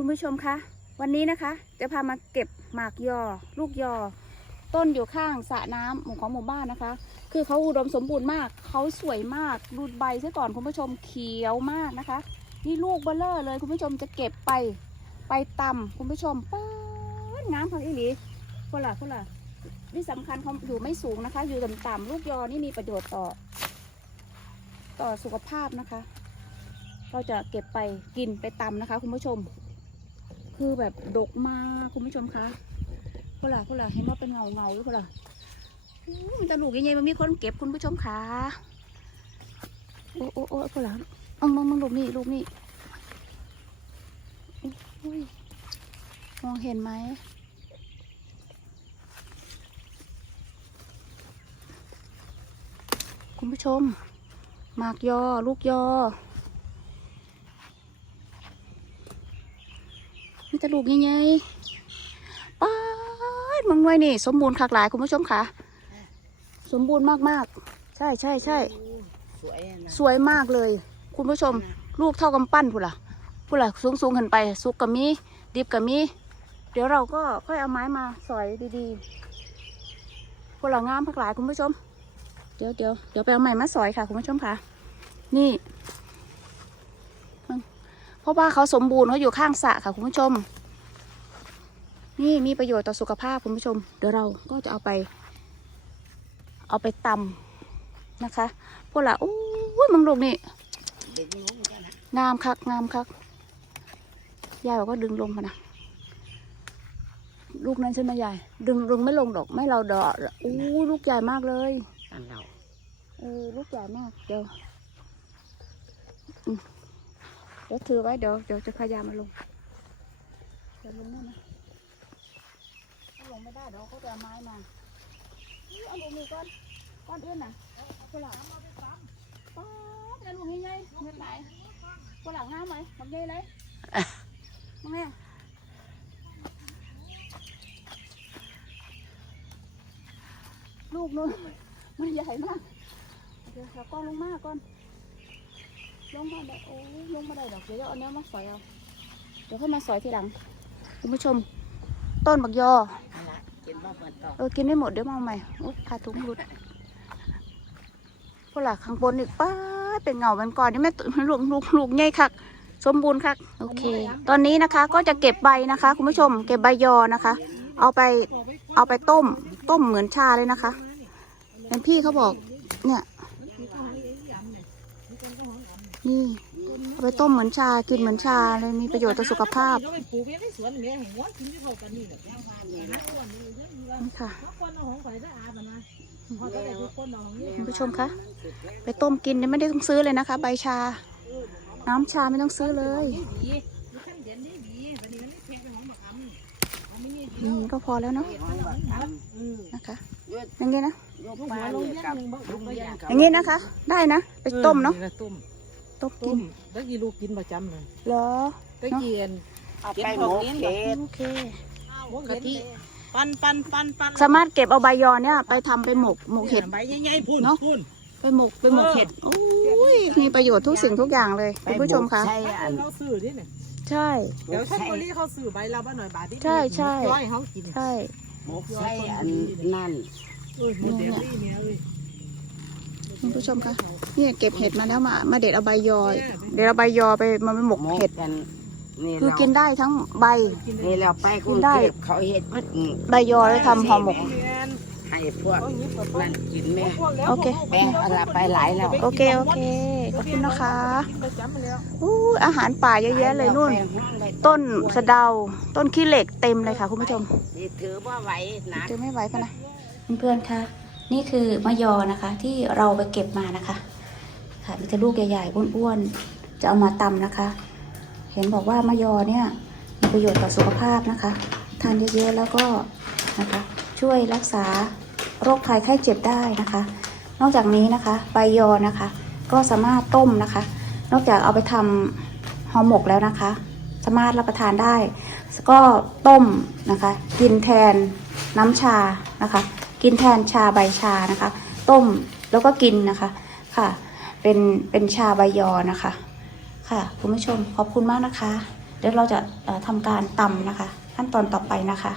คุณผู้ชมคะวันนี้นะคะ จะพามาเก็บหมากยอ ลูกยอ ต้นอยู่ข้างสระน้ำหมู่ของหมู่บ้านนะคะ คือเขาอุดมสมบูรณ์มากเขาสวยมากดูใบซะก่อนคุณผู้ชมเขียวมากนะคะ นี่ลูกเบลเลอร์เลยคุณผู้ชมจะเก็บไปไปตำคุณผู้ชมป้าดงามพังอีหลีพวกล่ะพวกล่ะนี่สำคัญเขาอยู่ไม่สูงนะคะ อยู่ต่ำๆลูกยอนี่มีประโยชน์ต่อ ต่อสุขภาพนะคะ เราจะเก็บไปกินไปตำนะคะ คุณผู้ชม คือแบบดกมากคุณผู้ชมคะพวกล่ะพวกล่ะเห็นว่าเป็นเงาเงาหรือพวกล่ะมันจะหลูกยังไงมันมีคนเก็บคุณผู้ชมคะโอ้โอ้โอ้พวกล่ะเอามึงมึงลูกนี่ลูกนี่มองเห็นไหมคุณผู้ชมหมากยอ ลูกยอ นี่จะลูกยังไงป้าดมังไว้นี่ สมบูรณ์คักหลายคุณผู้ชมค่ะ สมบูรณ์มากๆ ใช่ใช่ใช่สวยอะนะสวยมากเลย คุณผู้ชม ลูกเท่ากำปั้นพูดล่ะพูดล่ะสูงสูงๆขึ้นไป สุกกับมีดิบกับมี เดี๋ยวเราก็ค่อยเอาไม้มาสอยดีๆพูดล่ะงามพักหลายคุณผู้ชม เดี๋ยวเดี๋ยวเดี๋ยวไปเอาไม้มาสอยค่ะ คุณผู้ชมค่ะ นี่เพ ราะว่าเขาสมบูรณ์เขาอยู่ข้างสระค่ะคุณผู้ชม นี่มีประโยชน์ต่อสุขภาพคุณผู้ชม เดี๋ยวเราก็จะเอาไป เอาไปตำนะคะ พวกเราอู้ยมังลูกนี่เด็กน้องเหมือนกันนะงามคักงามคักยายบอกว่าดึงลงมานะลูกนั้นใช่ไหมยาย ดึงดึงไม่ลงดอกไม่เราดอกอู้ลูกใหญ่มากเลยอันเราเออลูกใหญ่มากเดี๋ยวอืม เดี๋ยวถือไว้เดี๋ยวเดี๋ยวจะพยายามมาลงเดี๋ยวลงได้ไหมถ้าลงไม่ได้เดี๋ยวเขาจะเอาไม้มาอุ๊ยเอาลงนี่ก้อนก้อนอื่นน่ะเอาไปหลังเอาไปซ้ำป๊าดเอาลงยังไงเงินไหนไปหลังน้ำไหมบักเย่เลยมึงแม่ลูกนู้นมันใหญ่มากเดี๋ยวเราก้อนลงมาก่อน ลงมาได้โอ้ยลงมาได้ดอกเดี๋ยวเอาเนี้ยมาสอยเอาเดี๋ยวค่อยมาสอยทีหลังคุณผู้ชม ต้นบักยออันละกินว่าเหมือนต่อเออกินไม่หมดเดี๋ยวมาเอาใหม่โอ๊ยพาถุงหลุดพวกหล่ะข้างบนอีกป้าดเป็นเงาเป็นก่อนนี่แม่ตุลูกลูกลูกใหญ่คักสมบูรณ์คักโอเค ตอนนี้นะคะก็จะเก็บใบนะคะ คุณผู้ชม เก็บใบยอนะคะ เอาไปเอาไปต้ม ต้มเหมือนชาเลยนะคะเห็นพี่เขาบอก เนี่ย นี่เอาไปต้มเหมือนชากินเหมือนชาเลยมีประโยชน์ต่อสุขภาพนี่ค่ะคุณผู้ชมคะไปต้มกินไม่ได้ต้องซื้อเลยนะคะ ใบชา น้ำชาไม่ต้องซื้อเลยนี่ก็พอแล้วเนาะนะคะอย่างงี้นะอย่างนี้นะคะ ได้นะ ไปต้มเนาะ ต้มต้มต้กิมนแล้วกี่ลูกกินประจำเลยเหรอตะเกียนเอาไปหมกเห็ดโอเค กะทิปันปันปันปันสามารถเก็บเอาใบยอเนี่ยไปทำเป็นหมกหมกเห็ด ใบใหญ่ๆพุ่นเนาะ พุ่น ไปหมกไปหมกเห็ดโอ้ยมีประโยชน์ทุกสิ่งทุกอย่างเลยคุณผู้ชมคะใช่อันเขาซื้อนี่เนี่ยใช่ เดี๋ยวท่านคนนี้เขาซื้อใบเราบ้านหน่อยบาทที่ใช่ใช่ย่อยเขากินใช่หมกใส่อันนั่นเออเดี๋ยวนี่เนี่ยเอ้ย คุณผู้ชมคะเนี่ยเก็บเห็ดมาแล้วมามาเด็ดเอาใบยอ เดี๋ยวเอาใบยอไปมาเป็นหมกหมกเห็ด กันนี่คือเรากินได้ทั้งใบ นี่เราไปกรุงได้เทพเขาเห็ดมัดนี่ใบยอแล้วทำห่อหมก ให้พวกนั่นกินแม่โอเค แม่เอาละไปหลายแล้วโอเค โอเค ขอบคุณนะคะอู้อาหารป่าเยอะแยะเลยนู่น ต้นสะเดา ต้นขี้เหล็กเต็มเลยค่ะคุณผู้ชมสิถือว่าไหวหนักเจอไม่ไหวปะนะ เพื่อนๆคะ นี่คือมะยอนะคะที่เราไปเก็บมานะคะ ค่ะมันจะลูกใหญ่ๆอ้วนๆจะเอามาตำนะคะ เห็นบอกว่ามะยอเนี่ยมีประโยชน์ต่อสุขภาพนะคะทานเยอะๆแล้วก็นะคะช่วยรักษาโรคภัยไข้เจ็บได้นะคะ นอกจากนี้นะคะใบยอนะคะ ก็สามารถต้มนะคะ นอกจากเอาไปทำห่อหมกแล้วนะคะ สามารถรับประทานได้ ก็ต้มนะคะ กินแทนน้ำชานะคะ กินแทนชาใบชานะคะ ต้มแล้วก็กินนะคะค่ะ เป็นเป็นชาใบยอนะคะ ค่ะคุณผู้ชมขอบคุณมากนะคะ เดี๋ยวเราจะทำการตำนะคะ ขั้นตอนต่อไปนะคะ